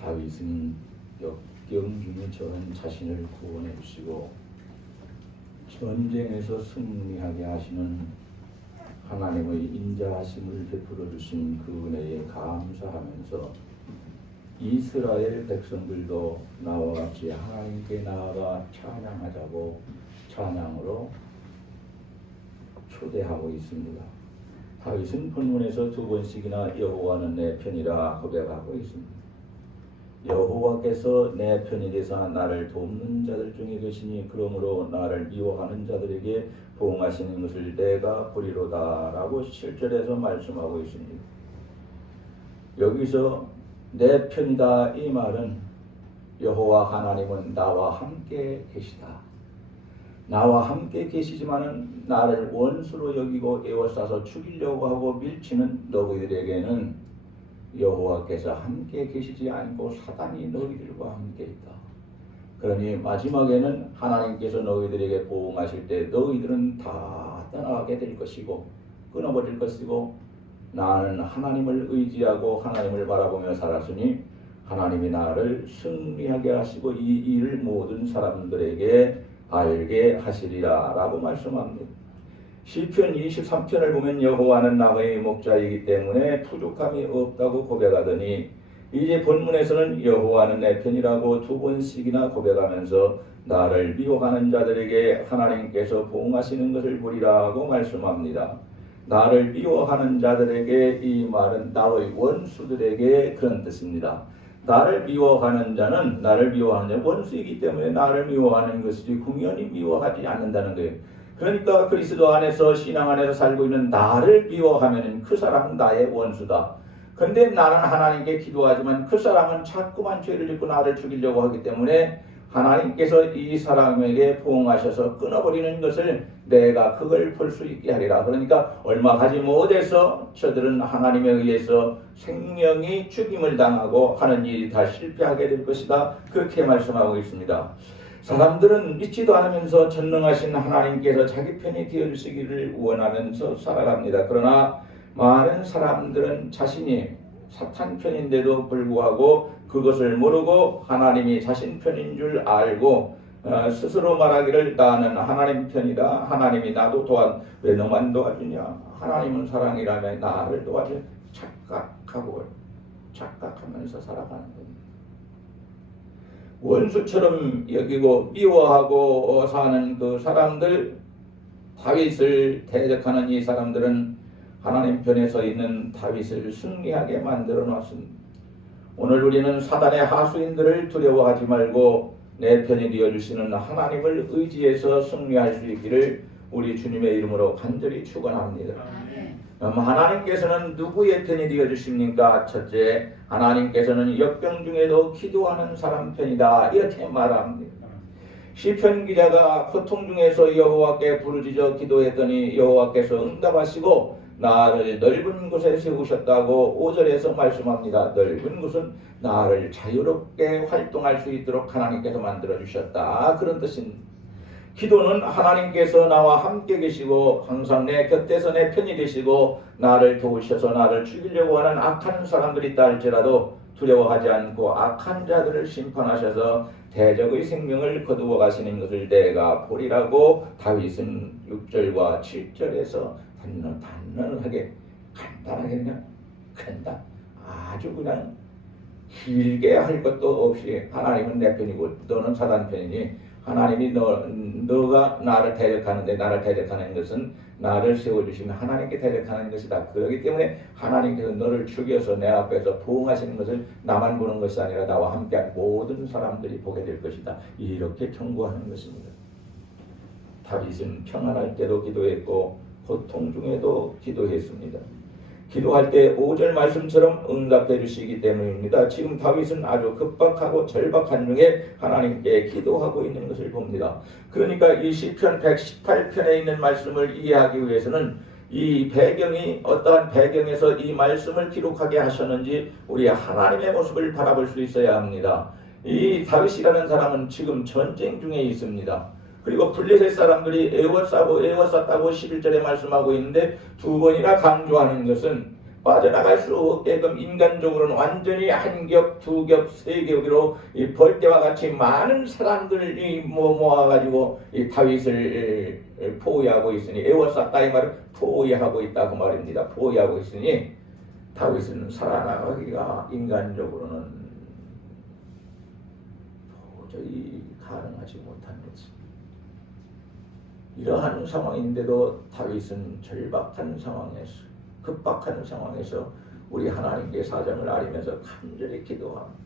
다윗은 역경 중에 처한 자신을 구원해 주시고 전쟁에서 승리하게 하시는 하나님의 인자하심을 베풀어 주신 그 은혜에 감사하면서 이스라엘 백성들도 나와 같이 하나님께 나아가 찬양하자고 찬양으로 초대하고 있습니다. 다윗은 본문에서 두 번씩이나 여호와는 내 편이라 고백하고 있습니다. 여호와께서 내 편이 되사 나를 돕는 자들 중에 계시니 그러므로 나를 미워하는 자들에게 보응하시는 것을 내가 보리로다 라고 7절에서 말씀하고 있습니다. 여기서 내 편이다 이 말은 여호와 하나님은 나와 함께 계시다. 나와 함께 계시지만은 나를 원수로 여기고 에워싸서 죽이려고 하고 밀치는 너희들에게는 여호와께서 함께 계시지 않고 사단이 너희들과 함께 있다. 그러니 마지막에는 하나님께서 너희들에게 보응하실 때 너희들은 다 떠나게 될 것이고 끊어버릴 것이고 나는 하나님을 의지하고 하나님을 바라보며 살았으니 하나님이 나를 승리하게 하시고 이 일을 모든 사람들에게 알게 하시리라 라고 말씀합니다. 시편 23편을 보면 여호와는 나의 목자이기 때문에 부족함이 없다고 고백하더니 이제 본문에서는 여호와는 내 편이라고 두 번씩이나 고백하면서 나를 미워하는 자들에게 하나님께서 보응하시는 것을 보리라고 말씀합니다. 나를 미워하는 자들에게 이 말은 나의 원수들에게 그런 뜻입니다. 나를 미워하는 자는 원수이기 때문에 나를 미워하는 것이지 공연히 미워하지 않는다는 거예요. 그러니까 그리스도 안에서 신앙 안에서 살고 있는 나를 미워하면 그 사람은 나의 원수다. 그런데 나는 하나님께 기도하지만 그 사람은 자꾸만 죄를 짓고 나를 죽이려고 하기 때문에 하나님께서 이 사람에게 보응하셔서 끊어버리는 것을 내가 그걸 볼 수 있게 하리라. 그러니까 얼마 가지 못해서 저들은 하나님에 의해서 생명이 죽임을 당하고 하는 일이 다 실패하게 될 것이다. 그렇게 말씀하고 있습니다. 사람들은 믿지도 않으면서 전능하신 하나님께서 자기 편이 되어주시기를 원하면서 살아갑니다. 그러나 많은 사람들은 자신이 사탄 편인데도 불구하고 그것을 모르고 하나님이 자신 편인 줄 알고 스스로 말하기를 나는 하나님 편이다. 하나님이 나도 또한 왜 너만 도와주냐. 하나님은 사랑이라며 나를 도와줄 착각하면서 살아가는 겁니다. 원수처럼 여기고 미워하고 사는 그 사람들, 다윗을 대적하는 이 사람들은 하나님 편에 서 있는 다윗을 승리하게 만들어 놨습니다. 오늘 우리는 사단의 하수인들을 두려워하지 말고 내 편이 되어주시는 하나님을 의지해서 승리할 수 있기를 우리 주님의 이름으로 간절히 축원합니다. 하나님께서는 누구의 편이 되어주십니까? 첫째, 하나님께서는 역병 중에도 기도하는 사람 편이다. 이렇게 말합니다. 시편 기자가 고통 중에서 여호와께 부르짖어 기도했더니 여호와께서 응답하시고 나를 넓은 곳에 세우셨다고 5절에서 말씀합니다. 넓은 곳은 나를 자유롭게 활동할 수 있도록 하나님께서 만들어주셨다. 그런 뜻입니다. 기도는 하나님께서 나와 함께 계시고 항상 내 곁에서 내 편이 되시고 나를 도우셔서 나를 죽이려고 하는 악한 사람들이 있다 할지라도 두려워하지 않고 악한 자들을 심판하셔서 대적의 생명을 거두어 가시는 것을 내가 보리라고 다윗은 6절과 7절에서 단단하게 간단하게 그냥 간다. 아주 그냥 길게 할 것도 없이 하나님은 내 편이고 너는 사단 편이니 하나님이 너가 나를 대적하는데 나를 대적하는 것은 나를 세워주시면 하나님께 대적하는 것이다. 그렇기 때문에 하나님께서 너를 죽여서 내 앞에서 보응하시는 것을 나만 보는 것이 아니라 나와 함께한 모든 사람들이 보게 될 것이다. 이렇게 경고하는 것입니다. 다윗은 평안할 때도 기도했고 고통 중에도 기도했습니다. 기도할 때 5절 말씀처럼 응답해 주시기 때문입니다. 지금 다윗은 아주 급박하고 절박한 중에 하나님께 기도하고 있는 것을 봅니다. 그러니까 이 시편 118편에 있는 말씀을 이해하기 위해서는 이 배경이 어떠한 배경에서 이 말씀을 기록하게 하셨는지 우리 하나님의 모습을 바라볼 수 있어야 합니다. 이 다윗이라는 사람은 지금 전쟁 중에 있습니다. 그리고 블레셋 사람들이 에워쌌다고 11절에 말씀하고 있는데 두 번이나 강조하는 것은 빠져나갈 수 없게끔 인간적으로는 완전히 한 겹, 두 겹, 세 겹으로 이 벌떼와 같이 많은 사람들이 모아가지고 이 다윗을 포위하고 있으니, 에워쌌다 이 말은 포위하고 있다고 말입니다. 포위하고 있으니 다윗은 살아나가기가 인간적으로는 도저히 가능하지 못한 것입니다. 이러한 상황인데도 다윗은 절박한 상황에서, 급박한 상황에서 우리 하나님께 사정을 아리면서 간절히 기도합니다.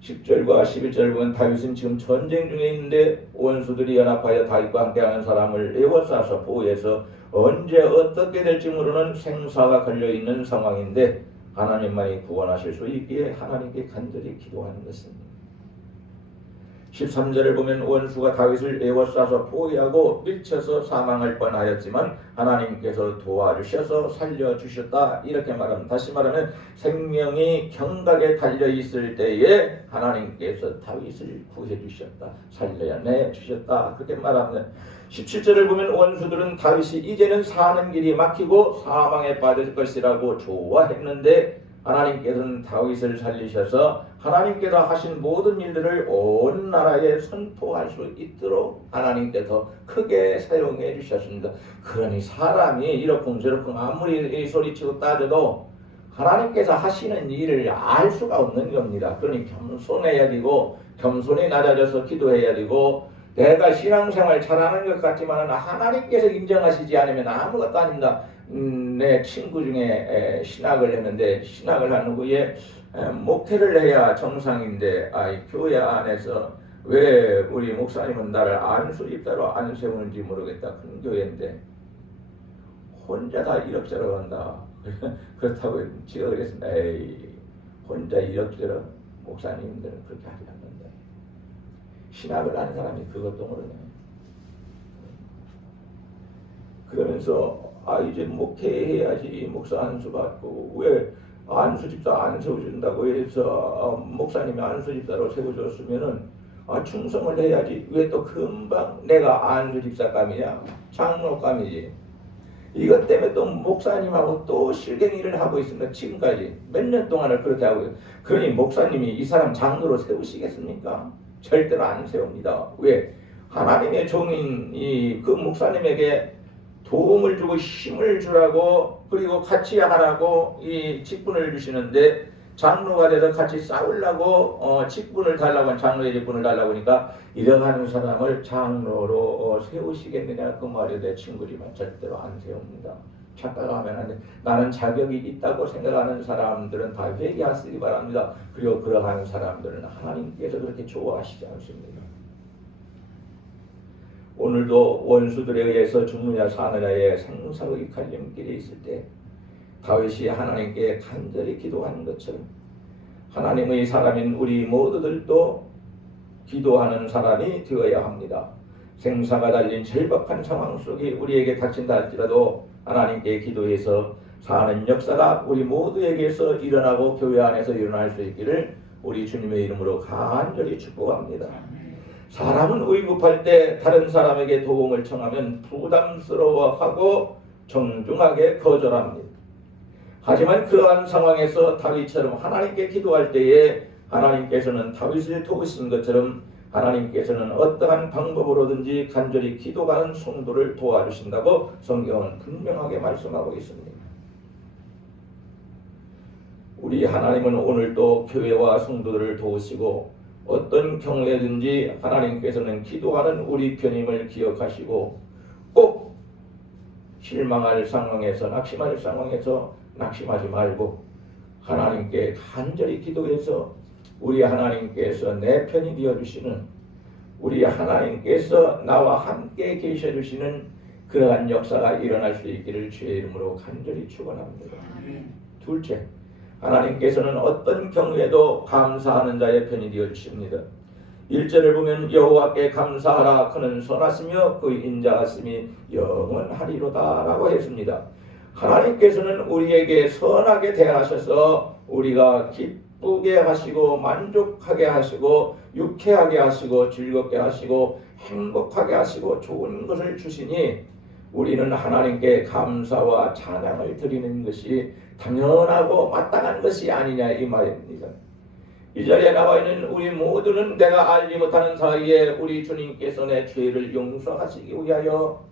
10절과 11절 보면 다윗은 지금 전쟁 중에 있는데 원수들이 연합하여 다윗과 함께하는 사람을 에워싸서 보호해서 언제 어떻게 될지 모르는 생사가 걸려있는 상황인데 하나님만이 구원하실 수 있기에 하나님께 간절히 기도하는 것입니다. 13절을 보면 원수가 다윗을 에워싸서 포위하고 밀쳐서 사망할 뻔하였지만 하나님께서 도와주셔서 살려주셨다 이렇게 말합니다. 다시 말하면 생명이 경각에 달려있을 때에 하나님께서 다윗을 구해주셨다, 살려내주셨다 그렇게 말합니다. 17절을 보면 원수들은 다윗이 이제는 사는 길이 막히고 사망에 빠질 것이라고 좋아했는데 하나님께서는 다윗을 살리셔서 하나님께서 하신 모든 일들을 온 나라에 선포할 수 있도록 하나님께서 크게 사용해 주셨습니다. 그러니 사람이 이러쿵저러쿵 아무리 소리치고 따져도 하나님께서 하시는 일을 알 수가 없는 겁니다. 그러니 겸손해야 되고 겸손히 낮아져서 기도해야 되고, 내가 신앙생활 잘하는 것 같지만 하나님께서 인정하시지 않으면 아무것도 아닙니다. 내 친구 중에 신학을 했는데 신학을 한 후에 목회를 해야 정상인데 교회 안에서 왜 우리 목사님은 나를 안수 집사로 안 세우는지 모르겠다. 큰 교회인데 혼자 다 이럭저럭 한다. 그렇다고 제가 그랬습니다. 에이, 혼자 이럭저럭 목사님들은 그렇게 하지 않는다. 신학을 하는 사람이 그것도 모르네. 그러면서 이제 목회해야지 목사 안수 받고, 왜 안수 집사 안 세워준다고 해서 목사님이 안수 집사로 세워줬으면은 충성을 해야지 왜 또 금방 내가 안수 집사감이냐, 장로감이지. 이것 때문에 또 목사님하고 또 실갱이를 하고 있습니다. 지금까지 몇 년 동안을 그렇게 하고 있어요. 그러니 목사님이 이 사람 장로로 세우시겠습니까? 절대로 안 세웁니다. 왜? 하나님의 종인 그 목사님에게 도움을 주고 힘을 주라고, 그리고 같이 하라고 이 직분을 주시는데, 장로가 돼서 같이 싸우려고 직분을 달라고 한, 장로의 직분을 달라고 하니까 이러한 사람을 장로로 세우시겠느냐 그 말이 내 친구지만 절대로 안 세웁니다. 착각하면 안 돼. 나는 자격이 있다고 생각하는 사람들은 다 회개하시기 바랍니다. 그리고 그러한 사람들은 하나님께서 그렇게 좋아하시지 않습니다. 오늘도 원수들에 의해서 죽느냐 사느냐의 생사의 갈림길에 있을 때 다윗이 하나님께 간절히 기도하는 것처럼 하나님의 사람인 우리 모두들도 기도하는 사람이 되어야 합니다. 생사가 달린 절박한 상황 속에 우리에게 닥친다 할지라도 하나님께 기도해서 사는 역사가 우리 모두에게서 일어나고 교회 안에서 일어날 수 있기를 우리 주님의 이름으로 간절히 축복합니다. 사람은 의급할 때 다른 사람에게 도움을 청하면 부담스러워하고 정중하게 거절합니다. 하지만 그러한 상황에서 다윗처럼 하나님께 기도할 때에 하나님께서는 다윗을 도우신 것처럼 하나님께서는 어떠한 방법으로든지 간절히 기도하는 성도를 도와주신다고 성경은 분명하게 말씀하고 있습니다. 우리 하나님은 오늘도 교회와 성도들을 도우시고 어떤 경우에든지 하나님께서는 기도하는 우리 편임을 기억하시고, 꼭 실망할 상황에서, 낙심할 상황에서 낙심하지 말고 하나님께 간절히 기도해서 우리 하나님께서 내 편이 되어주시는, 우리 하나님께서 나와 함께 계셔주시는 그러한 역사가 일어날 수 있기를 주의 이름으로 간절히 축원합니다. 둘째, 하나님께서는 어떤 경우에도 감사하는 자의 편이 되어주십니다. 1절을 보면 여호와께 감사하라, 그는 선하시며 그 인자하심이 영원하리로다 라고 했습니다. 하나님께서는 우리에게 선하게 대하셔서 우리가 기쁘게 하시고 만족하게 하시고 유쾌하게 하시고 즐겁게 하시고 행복하게 하시고 좋은 것을 주시니 우리는 하나님께 감사와 찬양을 드리는 것이 당연하고 마땅한 것이 아니냐 이 말입니다. 이 자리에 나와 있는 우리 모두는 내가 알지 못하는 사이에 우리 주님께서 내 죄를 용서하시기 위하여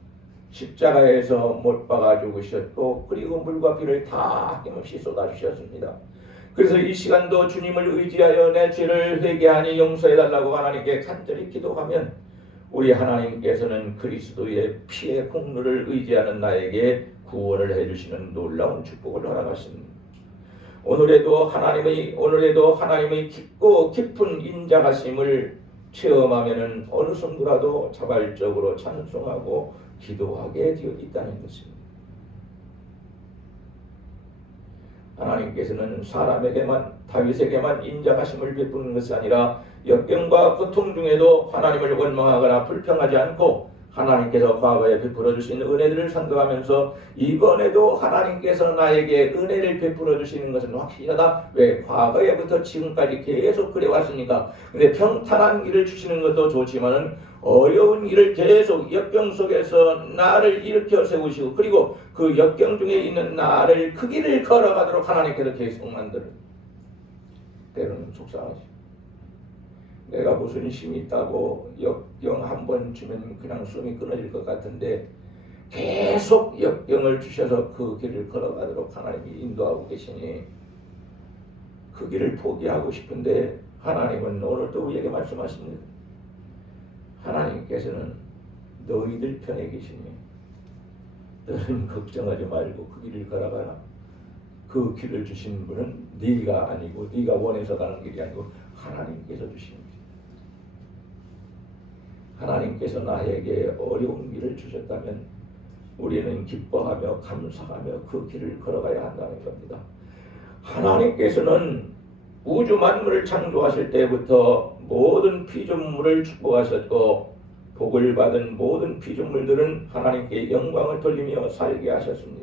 십자가에서 못 박아 죽으셨고 그리고 물과 피를 다 아낌없이 쏟아주셨습니다. 그래서 이 시간도 주님을 의지하여 내 죄를 회개하니 용서해달라고 하나님께 간절히 기도하면 우리 하나님께서는 그리스도의 피의 공로를 의지하는 나에게 구원을 해주시는 놀라운 축복을 허락하십니다. 오늘에도 하나님의 깊고 깊은 인자하심을 체험하면은 어느 순간이라도 자발적으로 찬송하고 기도하게 되어 있다는 것입니다. 하나님께서는 사람에게만 다윗에게만 인자하심을 베푸는 것이 아니라 역경과 고통 중에도 하나님을 원망하거나 불평하지 않고 하나님께서 과거에 베풀어 주신 은혜들을 생각하면서 이번에도 하나님께서 나에게 은혜를 베풀어 주시는 것은 확실하다. 왜? 과거에부터 지금까지 계속 그래 왔으니까. 근데 평탄한 길을 주시는 것도 좋지만은 어려운 길을 계속 역경 속에서 나를 일으켜 세우시고 그리고 그 역경 중에 있는 나를 그 길을 걸어가도록 하나님께서 계속 만들어. 때로는 속상하지. 내가 무슨 힘이 있다고 역경 한 번 주면 그냥 숨이 끊어질 것 같은데 계속 역경을 주셔서 그 길을 걸어가도록 하나님이 인도하고 계시니 그 길을 포기하고 싶은데 하나님은 오늘도 우리에게 말씀하십니다. 하나님께서는 너희들 편에 계시니 너는 걱정하지 말고 그 길을 걸어가라. 그 길을 주신 분은 네가 아니고 네가 원해서 가는 길이 아니고 하나님께서 주신 길. 하나님께서 나에게 어려운 길을 주셨다면 우리는 기뻐하며 감사하며 그 길을 걸어가야 한다는 겁니다. 하나님께서는 우주 만물을 창조하실 때부터 모든 피조물을 축복하셨고 복을 받은 모든 피조물들은 하나님께 영광을 돌리며 살게 하셨습니다.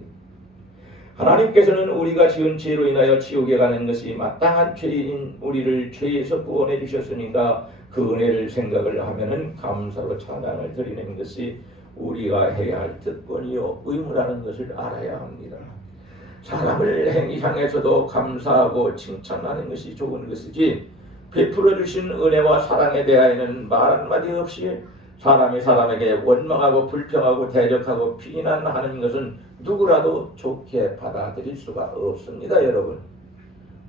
하나님께서는 우리가 지은 죄로 인하여 지옥에 가는 것이 마땅한 죄인 우리를 죄에서 구원해 주셨으니까 그 은혜를 생각을 하면은 감사로 찬양을 드리는 것이 우리가 해야 할 특권이요 의무라는 것을 알아야 합니다. 사람을 향해서도 감사하고 칭찬하는 것이 좋은 것이지 베풀어 주신 은혜와 사랑에 대하여는 말 한마디 없이 사람이 사람에게 원망하고 불평하고 대적하고 비난하는 것은 누구라도 좋게 받아들일 수가 없습니다. 여러분,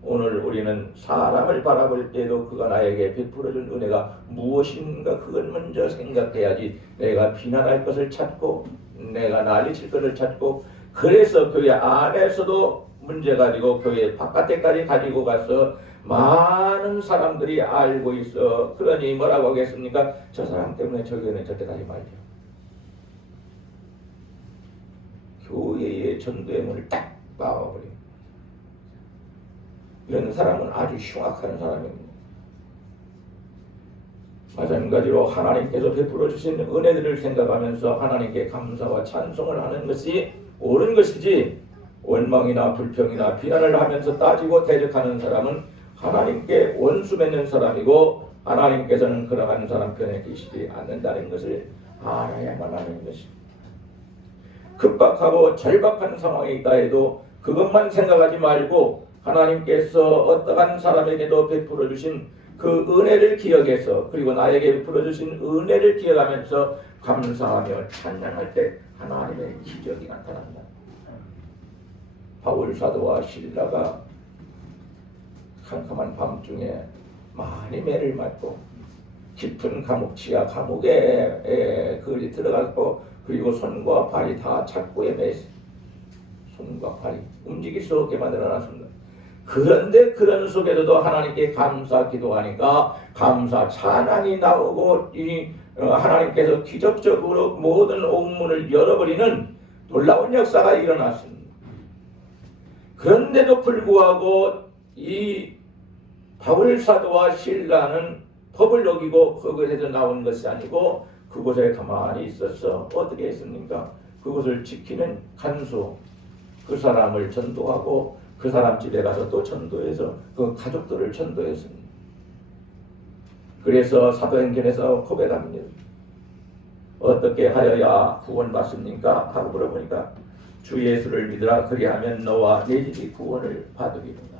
오늘 우리는 사람을 바라볼 때도 그가 나에게 베풀어준 은혜가 무엇인가 그걸 먼저 생각해야지 내가 비난할 것을 찾고 내가 난리칠 것을 찾고 그래서 교회 안에서도 문제 가지고 교회 바깥에까지 가지고 가서 많은 사람들이 알고 있어. 그러니 뭐라고 하겠습니까? 저 사람 때문에 저 교회는 절대 가지 말죠. 교회의 전도의 문을 딱 막아버려요. 이런 사람은 아주 흉악한 사람입니다. 마찬가지로 하나님께서 베풀어 주신 은혜들을 생각하면서 하나님께 감사와 찬송을 하는 것이 옳은 것이지 원망이나 불평이나 비난을 하면서 따지고 대적하는 사람은 하나님께 원수 맺는 사람이고 하나님께서는 그러한 사람 편에 계시지 않는다는 것을 알아야만 하는 것입니다. 급박하고 절박한 상황이 있다 해도 그것만 생각하지 말고 하나님께서 어떠한 사람에게도 베풀어 주신 그 은혜를 기억해서 그리고 나에게 베풀어 주신 은혜를 기억하면서 감사하며 찬양할 때 하나님의 기적이 나타난다. 바울 사도와 실라가 캄캄한 밤중에 많이 매를 맞고 깊은 감옥 지하 감옥에 그리 들어갔고 그리고 손과 발이 다 착고에 매서 손과 발이 움직일 수 없게 만들어놨습니다. 그런데 그런 속에서도 하나님께 감사 기도하니까 감사 찬양이 나오고 하나님께서 기적적으로 모든 옥문을 열어버리는 놀라운 역사가 일어났습니다. 그런데도 불구하고 이 바울 사도와 실라는 법을 어기고 그곳에서 나온 것이 아니고 그곳에 가만히 있어서 어떻게 했습니까? 그곳을 지키는 간수 그 사람을 전도하고 그 사람 집에 가서 또 전도해서 그 가족들을 전도했습니다. 그래서 사도행전에서 고백합니다. 어떻게 하여야 구원받습니까? 하고 물어보니까 주 예수를 믿으라 그리하면 너와 내 집이 구원을 받으리로다.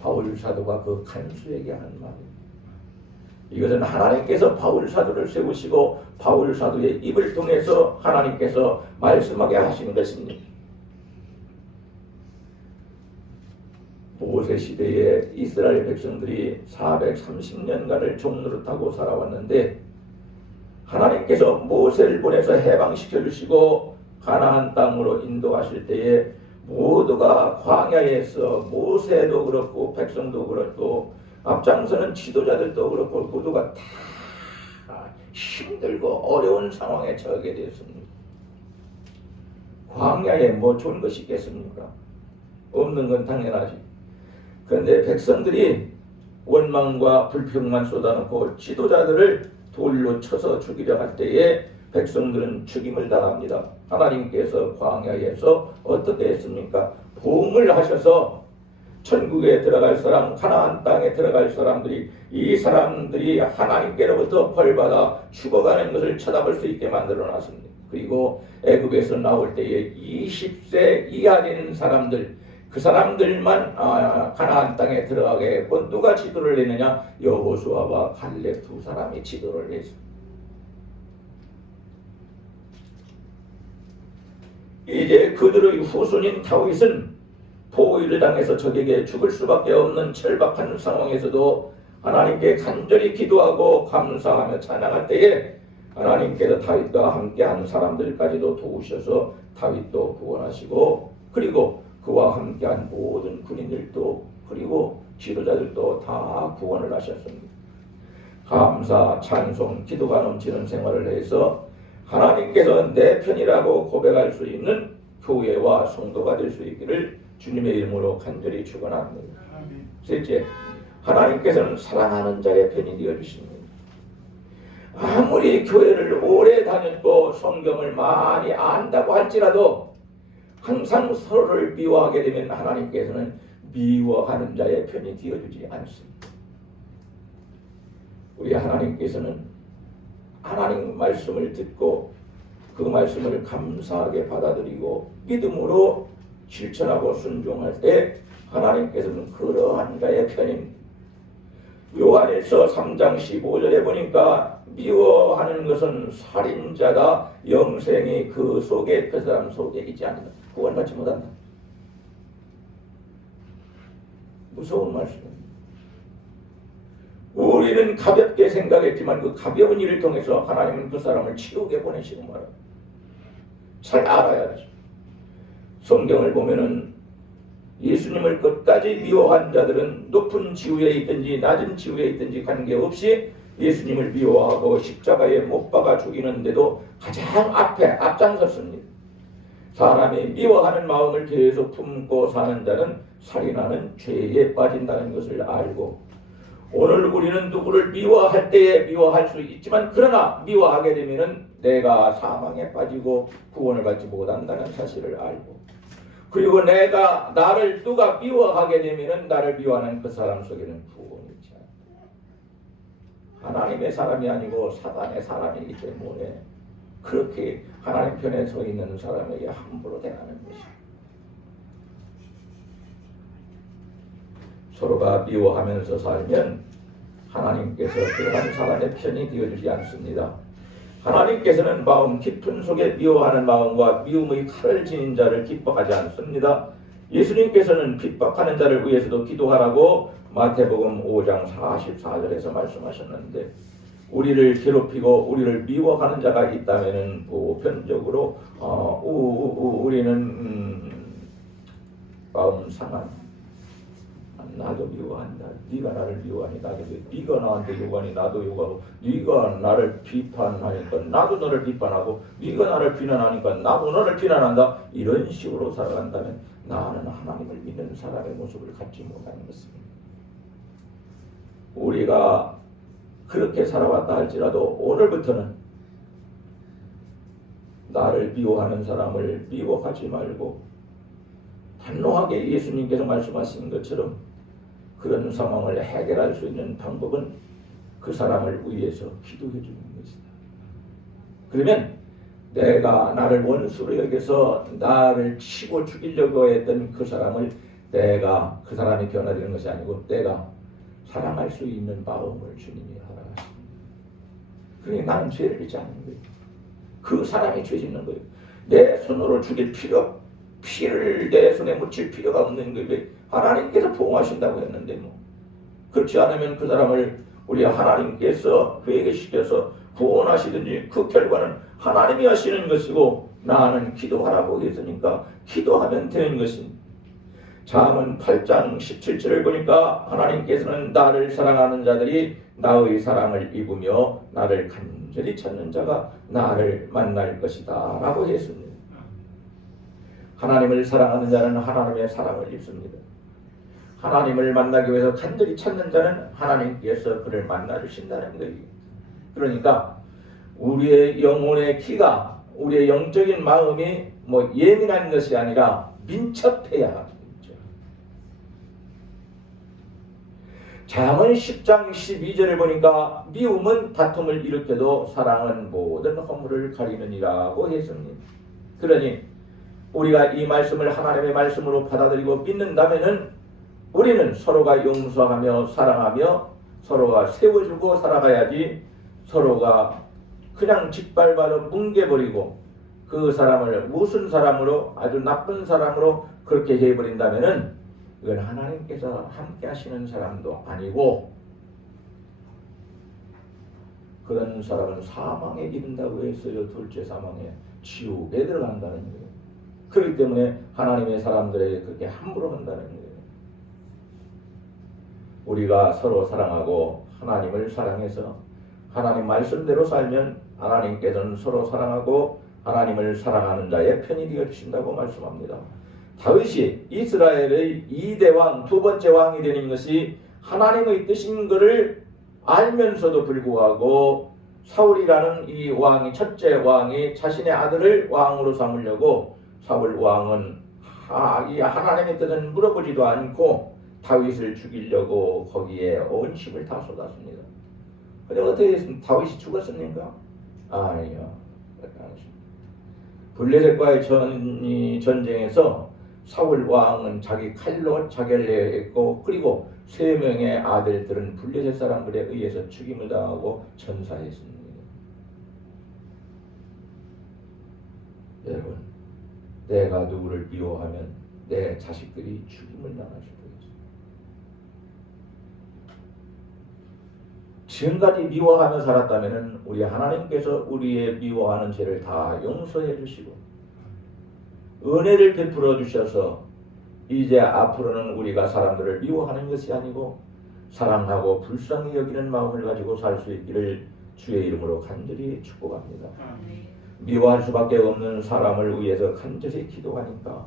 바울 사도가 그 간수에게 하는 말입니다. 이것은 하나님께서 바울 사도를 세우시고 바울 사도의 입을 통해서 하나님께서 말씀하게 하신 것입니다. 모세 시대에 이스라엘 백성들이 430년간을 종노릇하고 살아왔는데 하나님께서 모세를 보내서 해방시켜 주시고 가나안 땅으로 인도하실 때에 모두가 광야에서 모세도 그렇고 백성도 그렇고 앞장서는 지도자들도 그렇고 모두가 다 힘들고 어려운 상황에 처하게 되었습니다. 광야에 뭐 좋은 것이 있겠습니까? 없는 건 당연하지. 그런데 백성들이 원망과 불평만 쏟아놓고 지도자들을 돌로 쳐서 죽이려 할 때에 백성들은 죽임을 당합니다. 하나님께서 광야에서 어떻게 했습니까? 보응을 하셔서 천국에 들어갈 사람, 가나안 땅에 들어갈 사람들이 이 사람들이 하나님께로부터 벌받아 죽어가는 것을 쳐다볼 수 있게 만들어 놨습니다. 그리고 애굽에서 나올 때에 20세 이하 된 사람들, 그 사람들만 가나안 땅에 들어가게 했고 누가 지도를 했느냐? 여호수아와 갈렙 두 사람이 지도를 했습니다. 이제 그들의 후손인 다윗은 포위를 당해서 적에게 죽을 수밖에 없는 절박한 상황에서도 하나님께 간절히 기도하고 감사하며 찬양할 때에 하나님께서 다윗과 함께하는 사람들까지도 도우셔서 다윗도 구원하시고 그리고 그와 함께한 모든 군인들도 그리고 지도자들도 다 구원을 하셨습니다. 감사, 찬송, 기도가 넘치는 생활을 해서 하나님께서 내 편이라고 고백할 수 있는 교회와 성도가 될 수 있기를 주님의 이름으로 간절히 축원합니다. 셋째, 하나님께서는 사랑하는 자의 편이 되어주십니다. 아무리 교회를 오래 다녔고 성경을 많이 안다고 할지라도 항상 서로를 미워하게 되면 하나님께서는 미워하는 자의 편이 되어주지 않습니다. 우리 하나님께서는 하나님 말씀을 듣고 그 말씀을 감사하게 받아들이고 믿음으로 실천하고 순종할 때 하나님께서는 그러한 자의 편입니다. 요한일서 3장 15절에 보니까 미워하는 것은 살인자다. 영생이 그 속에 그 사람 속에 있지 않는다. 구원받지 못한다. 무서운 말씀입니다. 우리는 가볍게 생각했지만 그 가벼운 일을 통해서 하나님은 그 사람을 지옥에 보내시는 말입니다. 잘 알아야죠. 성경을 보면은 예수님을 끝까지 미워한 자들은 높은 지위에 있든지 낮은 지위에 있든지 관계없이 예수님을 미워하고 십자가에 못 박아 죽이는데도 가장 앞장섰습니다. 사람이 미워하는 마음을 계속 품고 사는 자는 살인하는 죄에 빠진다는 것을 알고 오늘 우리는 누구를 미워할 때에 미워할 수 있지만 그러나 미워하게 되면은 내가 사망에 빠지고 구원을 받지 못한다는 사실을 알고 그리고 내가 나를 누가 미워하게 되면은 나를 미워하는 그 사람 속에는 구원이 있지 않다. 하나님의 사람이 아니고 사단의 사람이기 때문에 그렇게 하나님 편에 서 있는 사람에게 함부로 대하는 것입니다. 서로가 미워하면서 살면 하나님께서 그러한 사람의 편이 되어주지 않습니다. 하나님께서는 마음 깊은 속에 미워하는 마음과 미움의 칼을 지닌 자를 기뻐하지 않습니다. 예수님께서는 핍박하는 자를 위해서도 기도하라고 마태복음 5장 44절에서 말씀하셨는데 우리를 괴롭히고 우리를 미워하는 자가 있다면 보편적으로 우리는 마음 상한 나도 미워한다. 네가 나를 미워하니 나도 네가 나한테 요구하니 나도 요구하고 네가 나를 비판하니까 나도 너를 비판하고 네가 나를 비난하니까 나도 너를 비난한다. 이런 식으로 살아간다면 나는 하나님을 믿는 사람의 모습을 갖지 못하는 것입니다. 우리가 그렇게 살아왔다 할지라도 오늘부터는 나를 미워하는 사람을 미워하지 말고 단호하게 예수님께서 말씀하신 것처럼 그런 상황을 해결할 수 있는 방법은 그 사람을 위해서 기도해 주는 것이다. 그러면 내가 나를 원수로 여겨서 나를 치고 죽이려고 했던 그 사람을 내가 그 사람이 변화되는 것이 아니고 내가 사랑할 수 있는 마음을 주님이 허락하십니다. 그러니까 나는 죄를 짓지 않는 거예요. 그 사람이 죄 짓는 거예요. 내 손으로 죽일 피를 내 손에 묻힐 필요가 없는 거예요. 하나님께서 보호하신다고 했는데 뭐 그렇지 않으면 그 사람을 우리 하나님께서 회개시켜서 구원하시든지 그 결과는 하나님이 하시는 것이고 나는 기도하라고 했으니까 기도하면 되는 것입니다. 잠언 8장 17절을 보니까 하나님께서는 나를 사랑하는 자들이 나의 사랑을 입으며 나를 간절히 찾는 자가 나를 만날 것이다 라고 했습니다. 하나님을 사랑하는 자는 하나님의 사랑을 입습니다. 하나님을 만나기 위해서 간절히 찾는 자는 하나님께서 그를 만나주신다는 거예요. 그러니까 우리의 영혼의 키가 우리의 영적인 마음이 뭐 예민한 것이 아니라 민첩해야 합니다. 잠언 10장 12절을 보니까 미움은 다툼을 일으켜도 사랑은 모든 허물을 가리느니라고 했습니다. 그러니 우리가 이 말씀을 하나님의 말씀으로 받아들이고 믿는다면은 우리는 서로가 용서하며 사랑하며 서로가 세워주고 살아가야지 서로가 그냥 짓밟아서 뭉개버리고 그 사람을 무슨 사람으로 아주 나쁜 사람으로 그렇게 해버린다면은 이건 하나님께서 함께 하시는 사람도 아니고 그런 사람은 사망에 이른다고 했어요. 둘째 사망에 지옥에 들어간다는 거예요. 그렇기 때문에 하나님의 사람들에게 그렇게 함부로 한다는 거예요. 우리가 서로 사랑하고 하나님을 사랑해서 하나님 말씀대로 살면 하나님께서는 서로 사랑하고 하나님을 사랑하는 자의 편이 되어 주신다고 말씀합니다. 다윗이 이스라엘의 2대 왕, 두 번째 왕이 되는 것이 하나님의 뜻인 것을 알면서도 불구하고 사울이라는 이 왕이 첫째 왕이 자신의 아들을 왕으로 삼으려고 사울 왕은 이 하나님의 뜻은 물어보지도 않고 다윗을 죽이려고 거기에 온 힘을 다 쏟았습니다. 그런데 어떻게 했습니까? 다윗이 죽었습니까? 아니요. 블레셋과의 전쟁에서 사울 왕은 자기 칼로 자결했고 그리고 3명의 아들들은 블레셋 사람들에 의해서 죽임을 당하고 전사했습니다. 여러분, 내가 누구를 미워하면 내 자식들이 죽임을 당할 수도 있습니다. 지금까지 미워하며 살았다면 우리 하나님께서 우리의 미워하는 죄를 다 용서해 주시고 은혜를 베풀어 주셔서 이제 앞으로는 우리가 사람들을 미워하는 것이 아니고 사랑하고 불쌍히 여기는 마음을 가지고 살 수 있기를 주의 이름으로 간절히 축복합니다. 미워할 수밖에 없는 사람을 위해서 간절히 기도하니까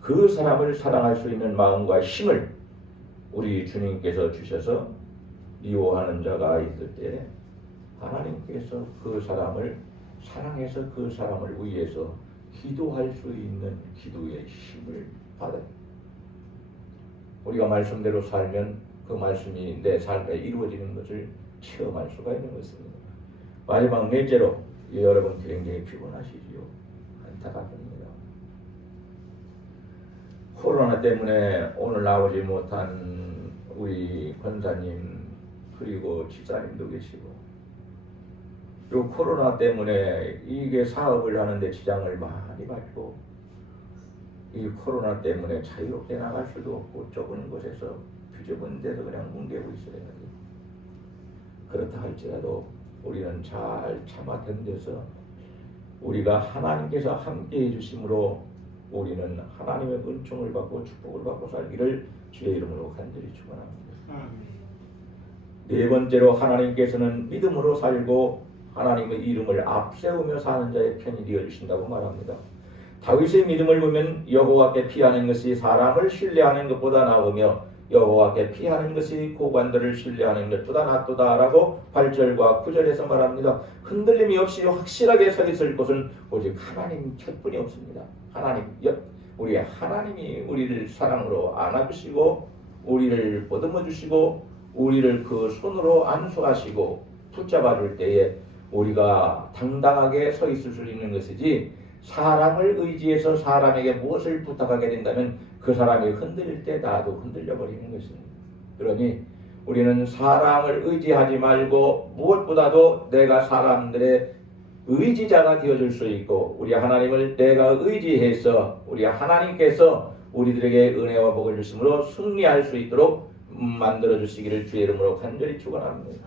그 사람을 사랑할 수 있는 마음과 힘을 우리 주님께서 주셔서 미워하는 자가 있을 때 하나님께서 그 사람을 사랑해서 그 사람을 위해서 기도할 수 있는 기도의 힘을 받아요. 우리가 말씀대로 살면 그 말씀이 내 삶에 이루어지는 것을 체험할 수가 있는 것입니다. 마지막 넷째로 여러분 굉장히 피곤하시지요. 안타깝습니다. 코로나 때문에 오늘 나오지 못한 우리 권사님 그리고 집사님도 계시고 이 코로나 때문에 이게 사업을 하는데 지장을 많이 받고 이 코로나 때문에 자유롭게 나갈 수도 없고 좁은 곳에서 비좁은 데서 그냥 뭉개고 있어야 해요. 그렇다 할지라도 우리는 잘 참아 견뎌서 우리가 하나님께서 함께 해주심으로 우리는 하나님의 은총을 받고 축복을 받고 살기를 주의 이름으로 간절히 축원합니다. 네 번째로 하나님께서는 믿음으로 살고 하나님의 이름을 앞세우며 사는 자의 편이 되어 주신다고 말합니다. 다윗의 믿음을 보면 여호와께 피하는 것이 사람을 신뢰하는 것보다 나으며 여호와께 피하는 것이 고관들을 신뢰하는 것보다 낫도다라고 8절과 9절에서 말합니다. 흔들림이 없이 확실하게 서 있을 곳은 오직 하나님 곁뿐이 없습니다. 우리 하나님이 우리를 사랑으로 안아주시고 우리를 보듬어 주시고 우리를 그 손으로 안수하시고 붙잡아 줄 때에 우리가 당당하게 서 있을 수 있는 것이지, 사람을 의지해서 사람에게 무엇을 부탁하게 된다면 그 사람이 흔들릴 때 나도 흔들려 버리는 것입니다. 그러니 우리는 사람을 의지하지 말고 무엇보다도 내가 사람들의 의지자가 되어줄 수 있고, 우리 하나님을 내가 의지해서 우리 하나님께서 우리들에게 은혜와 복을 주심으로 승리할 수 있도록 만들어 주시기를 주의 이름으로 간절히 축원합니다.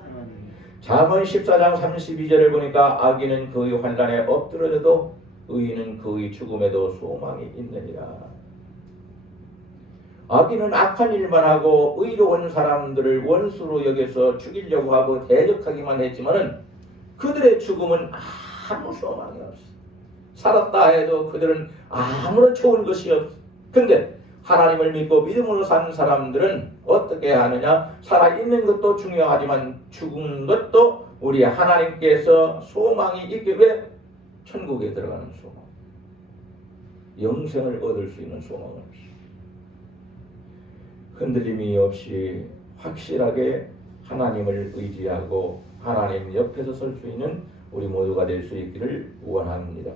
잠언 14장 32절을 보니까 악인은 그의 환난에 엎드러져도 의인은 그의 죽음에도 소망이 있느니라. 악인은 악한 일만 하고 의로운 사람들을 원수로 여겨서 죽이려고 하고 대적하기만 했지만은 그들의 죽음은 아무 소망이 없어. 살았다 해도 그들은 아무런 좋은 것이 없어. 근데 하나님을 믿고 믿음으로 사는 사람들은 어떻게 하느냐? 살아있는 것도 중요하지만 죽은 것도 우리 하나님께서 소망이 있게, 왜? 천국에 들어가는 소망, 영생을 얻을 수 있는 소망을 흔들림이 없이 확실하게 하나님을 의지하고 하나님 옆에서 설 수 있는 우리 모두가 될 수 있기를 원합니다.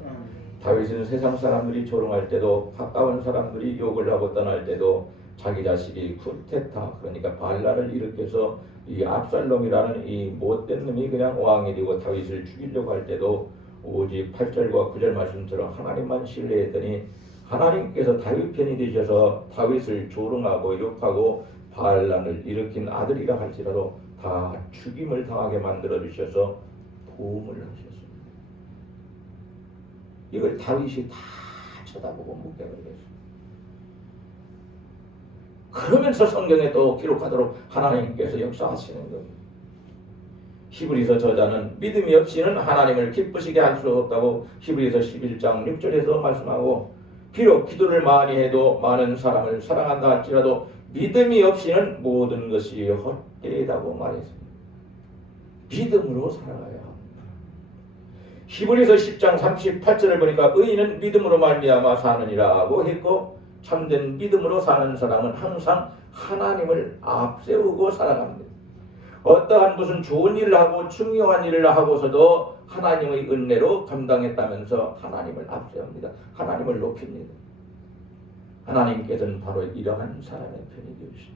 다윗은 세상 사람들이 조롱할 때도, 가까운 사람들이 욕을 하고 떠날 때도 자기 자식이 쿠데타, 그러니까 반란을 일으켜서 이 압살롬이라는 이 못된 놈이 그냥 왕이 되고 다윗을 죽이려고 할 때도 오직 8절과 9절 말씀처럼 하나님만 신뢰했더니 하나님께서 다윗 편이 되셔서 다윗을 조롱하고 욕하고 반란을 일으킨 아들이라 할지라도 다 죽임을 당하게 만들어 주셔서 보험을 하셨습니다. 이걸 다윗이 다 쳐다보고 묵혀버리겠습니다. 그러면서 성경에 또 기록하도록 하나님께서 역사하시는 겁니다. 히브리서 저자는 믿음이 없이는 하나님을 기쁘시게 할 수 없다고 히브리서 11장 6절에서 말씀하고, 비록 기도를 많이 해도 많은 사람을 사랑한다 할지라도 믿음이 없이는 모든 것이 헛되다고 말했습니다. 믿음으로 살아가야 합니다. 히브리서 10장 38절을 보니까 의인은 믿음으로 말미암아 사느니라고 했고, 참된 믿음으로 사는 사람은 항상 하나님을 앞세우고 살아갑니다. 어떠한 무슨 좋은 일을 하고 중요한 일을 하고서도 하나님의 은혜로 감당했다면서 하나님을 앞세웁니다. 하나님을 높입니다. 하나님께서는 바로 이러한 사람의 편이 되십니다.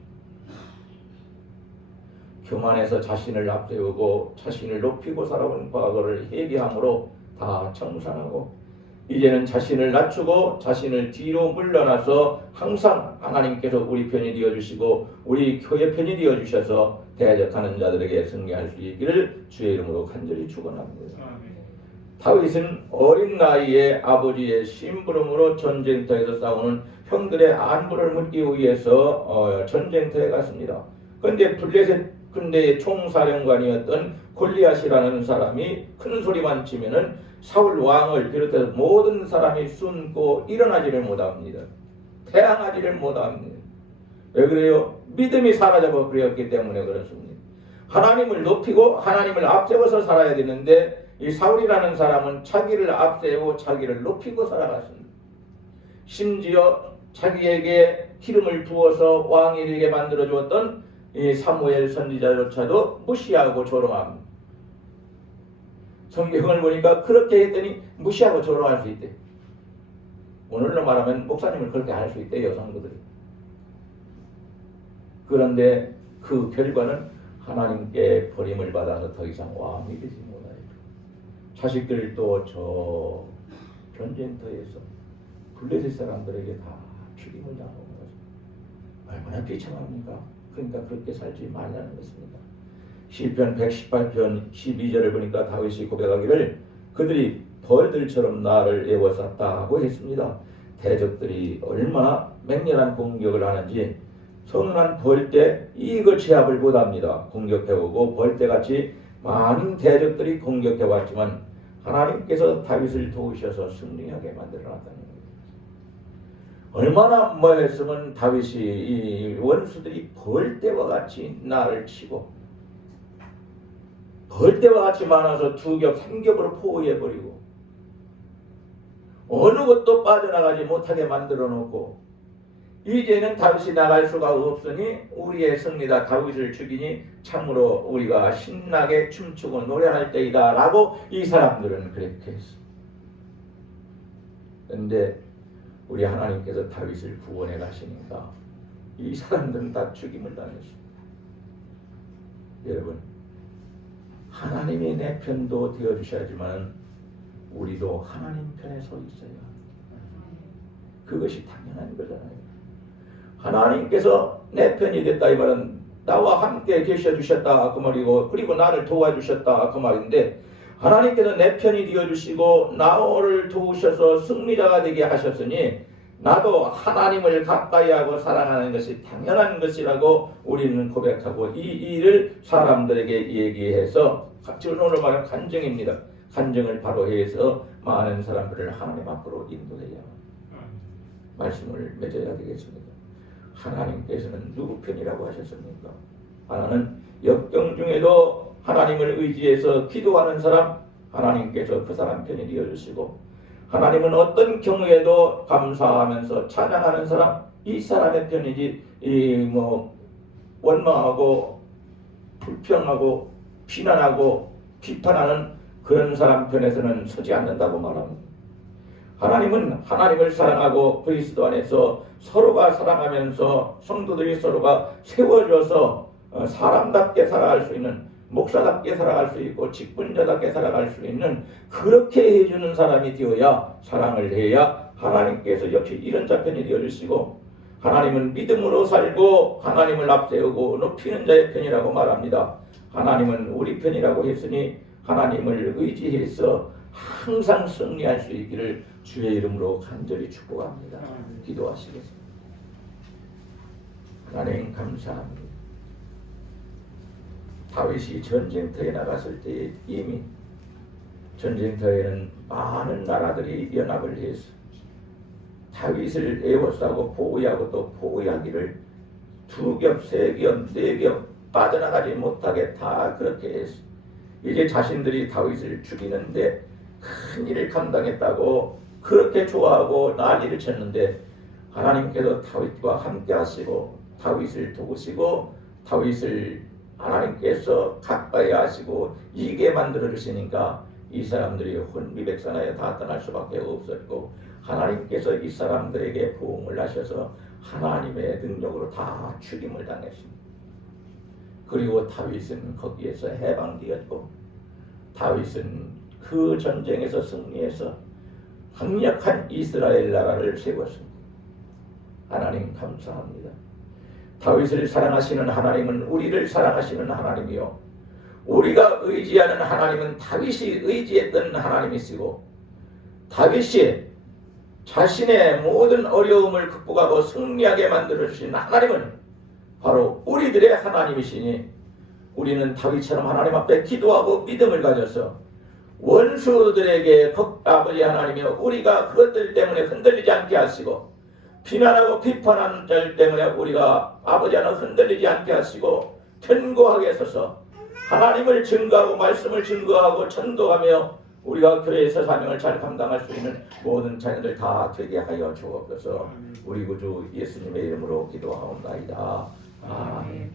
교만해서 자신을 앞세우고 자신을 높이고 살아온 과거를 회개함으로 다 청산하고, 이제는 자신을 낮추고 자신을 뒤로 물러나서 항상 하나님께서 우리 편이 되어주시고 우리 교회 편이 되어주셔서 대적하는 자들에게 승리할 수 있기를 주의 이름으로 간절히 축원합니다. 다윗은 어린 나이에 아버지의 심부름으로 전쟁터에서 싸우는 형들의 안부를 묻기 위해서 전쟁터에 갔습니다. 그런데 블레셋 군대의 총사령관이었던 골리앗이라는 사람이 큰 소리만 치면은 사울 왕을 비롯해서 모든 사람이 숨고 일어나지를 못합니다. 태어나지를 못합니다. 왜 그래요? 믿음이 사라져버렸기 때문에 그렇습니다. 하나님을 높이고 하나님을 앞세워서 살아야 되는데, 이 사울이라는 사람은 자기를 앞세우고 자기를 높이고 살아갔습니다. 심지어 자기에게 기름을 부어서 왕이 되게 만들어 주었던 이 사무엘 선지자조차도 무시하고 조롱합니다. 성경을 보니까 그렇게 했더니 무시하고 조롱할 수 있대. 오늘로 말하면 목사님을 그렇게 할 수 있대요, 성도들이. 그런데 그 결과는 하나님께 버림을 받아서 더 이상 왕이 되지 못하여 자식들도 저 전쟁터에서 블레셋 사람들에게 다 죽임을 당하는 것입니다. 얼마나 비참합니까? 그러니까 그렇게 살지 말라는 것입니다. 시편 118편 12절을 보니까 다윗이 고백하기를 그들이 벌들처럼 나를 애워쌌다고 했습니다. 대적들이 얼마나 맹렬한 공격을 하는지 성난 벌떼 이거 제압을 못합니다. 공격해오고 벌떼같이 많은 대적들이 공격해왔지만 하나님께서 다윗을 도우셔서 승리하게 만들어놨다는 겁니다. 얼마나 했으면 다윗이 이 원수들이 벌떼와 같이 나를 치고 벌떼와 같이 많아서 두 겹, 삼 겹으로 포위해버리고 어느 것도 빠져나가지 못하게 만들어 놓고 이제는 다윗이 나갈 수가 없으니 우리의 승리다. 다윗을 죽이니 참으로 우리가 신나게 춤추고 노래할 때이다 라고 이 사람들은 그렇게 했어. 그런데 우리 하나님께서 다윗을 구원해 가시니까 이 사람들은 다 죽임을 당했습니다. 여러분, 하나님이 내 편도 되어주셔야지만 우리도 하나님 편에 서 있어야 합니다. 그것이 당연한 거잖아요. 하나님께서 내 편이 됐다 이 말은 나와 함께 계셔주셨다 그 말이고, 그리고 나를 도와주셨다 그 말인데, 하나님께서 내 편이 되어주시고 나를 도우셔서 승리자가 되게 하셨으니 나도 하나님을 가까이 하고 사랑하는 것이 당연한 것이라고 우리는 고백하고, 이 일을 사람들에게 얘기해서, 지금 오늘 말하는 간증입니다. 간증을 바로 해서 많은 사람들을 하나님 앞으로 인도해야 말씀을 맺어야 되겠습니다. 하나님께서는 누구 편이라고 하셨습니까? 하나는 역경 중에도 하나님을 의지해서 기도하는 사람, 하나님께서 그 사람 편이 되어주시고, 하나님은 어떤 경우에도 감사하면서 찬양하는 사람, 이 사람의 편이지 원망하고 불평하고 비난하고 비판하는 그런 사람 편에서는 서지 않는다고 말합니다. 하나님은 하나님을 사랑하고 그리스도 안에서 서로가 사랑하면서 성도들이 서로가 세워져서 사람답게 살아갈 수 있는, 목사답게 살아갈 수 있고 직분자답게 살아갈 수 있는, 그렇게 해주는 사람이 되어야, 사랑을 해야 하나님께서 역시 이런 자편이 되어주시고, 하나님은 믿음으로 살고 하나님을 앞세우고 높이는 자의 편이라고 말합니다. 하나님은 우리 편이라고 했으니 하나님을 의지해서 항상 승리할 수 있기를 주의 이름으로 간절히 축복합니다. 기도하시겠습니다. 하나님 감사합니다. 다윗이 전쟁터에 나갔을 때 이미 전쟁터에는 많은 나라들이 연합을 해서 다윗을 에워싸고 포위하고 또 포위하기를 2겹, 3겹, 4겹 빠져나가지 못하게 다 그렇게 했어. 이제 자신들이 다윗을 죽이는데 큰 일을 감당했다고 그렇게 좋아하고 난리를 쳤는데, 하나님께서 다윗과 함께 하시고 다윗을 도우시고 다윗을 하나님께서 가까이 하시고 이게 만들어 주시니까 이 사람들이 혼비백산하여 다 떠날 수밖에 없었고, 하나님께서 이 사람들에게 보응을 하셔서 하나님의 능력으로 다 죽임을 당했습니다. 그리고 다윗은 거기에서 해방되었고, 다윗은 그 전쟁에서 승리해서 강력한 이스라엘 나라를 세웠습니다. 하나님 감사합니다. 다윗을 사랑하시는 하나님은 우리를 사랑하시는 하나님이요, 우리가 의지하는 하나님은 다윗이 의지했던 하나님이시고, 다윗이 자신의 모든 어려움을 극복하고 승리하게 만들어주신 하나님은 바로 우리들의 하나님이시니, 우리는 다윗처럼 하나님 앞에 기도하고 믿음을 가져서 원수들에게 아버지 하나님이여 우리가 그것들 때문에 흔들리지 않게 하시고, 비난하고 비판하는 자들 때문에 우리가 아버지 하나 흔들리지 않게 하시고 견고하게 서서 하나님을 증거하고 말씀을 증거하고 전도하며 우리가 교회에서 사명을 잘 감당할 수 있는 모든 자녀들 다 되게 하여 주옵소서. 우리 구주 예수님의 이름으로 기도하옵나이다. 아멘.